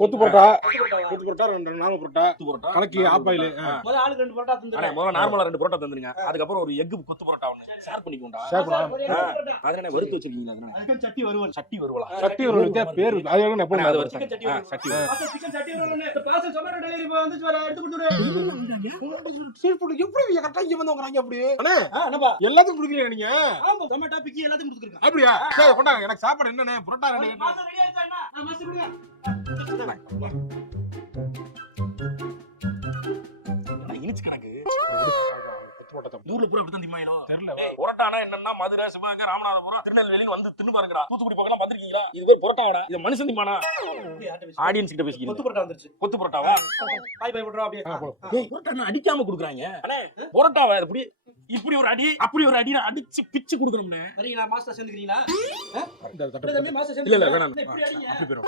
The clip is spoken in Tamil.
கொத்து பரோட்டா நார்மல் பரோட்டா கலக்கி ஆப்பாயில் முதல்ல ஆளுக்கு 2 பரோட்டா தந்துருங்க. முதல்ல நார்மலா 2 பரோட்டா தந்துருங்க. அதுக்கப்புறம் ஒரு எக் கொத்து பரோட்டா ஒன்னு ஷேர் பண்ணிக்கோண்டா. அதனே வறுத்து வச்சிருக்கீங்க. அதனே சட்டி வருவல். சட்டி வருவலுக்கு பேர் அது என்ன எப்போ அது ஒரு சட்டி வருவல். சிக்கன் சட்டி வருவல். இந்த பார்சல் சொமேட்டோ டெலிவரி பாய் வந்து எடுத்து கொடுத்துடு. ஸ்ட்ரீட் ஃபுட் எப்படி கரெக்ட்டா இங்க வந்து உங்கறாங்க அப்படி? அண்ணே என்னப்பா எல்லாத்துக்கும் குடுக்குறீங்க நீங்க? ஆமா டொமேட்டோ பிக்கி எல்லாத்துக்கும் கொடுத்துருக்கேன். அப்படியா? சரி கொண்டாங்க. எனக்கு சாப்பாடு என்னண்ணே? பரோட்டா ரெடி. மாஸ்டர் ரெடி ஆயிடுச்சா அண்ணா? நான் மாஸ்டர் கொடுங்க. இனிச்சு கணக்கு ஊர்ல பூரா இப்படி தான் திமாயினோ தெரியல. புரோட்டானா என்னன்னா மதுரை, சிவகங்கை, ராமநாதபுரம், திருநெல்வேலின்னு வந்து தின்னு பாருங்கடா. தூத்துக்குடி பக்கம்லாம் வந்திருக்கீங்களா? இது பேர் புரோட்டாடா. இது மனுஷன் திமானா? ஆடியன்ஸ் கிட்ட பேசிக்கிறீங்க. கொத்து புரோட்டா வந்துருச்சு. கொத்து புரோட்டாவா? பாய் போடுறா அப்படியே. ஏய் புரோட்டானா அடிக்காம குடுக்குறாங்க. அண்ணே புரோட்டாவா இப்படி இப்படி ஒரு அடி அப்படி ஒரு அடி அடிச்சு பிச்சு குடுக்கணும்னே. சரிங்க நான் மாஸ்டர் சேர்ந்துக்கிறீங்களா? இந்த தட்டு மாஸ்டர் சேர்ந்து இல்ல வேணாம். இப்படி அடிங்க. அப்படி போறோம்.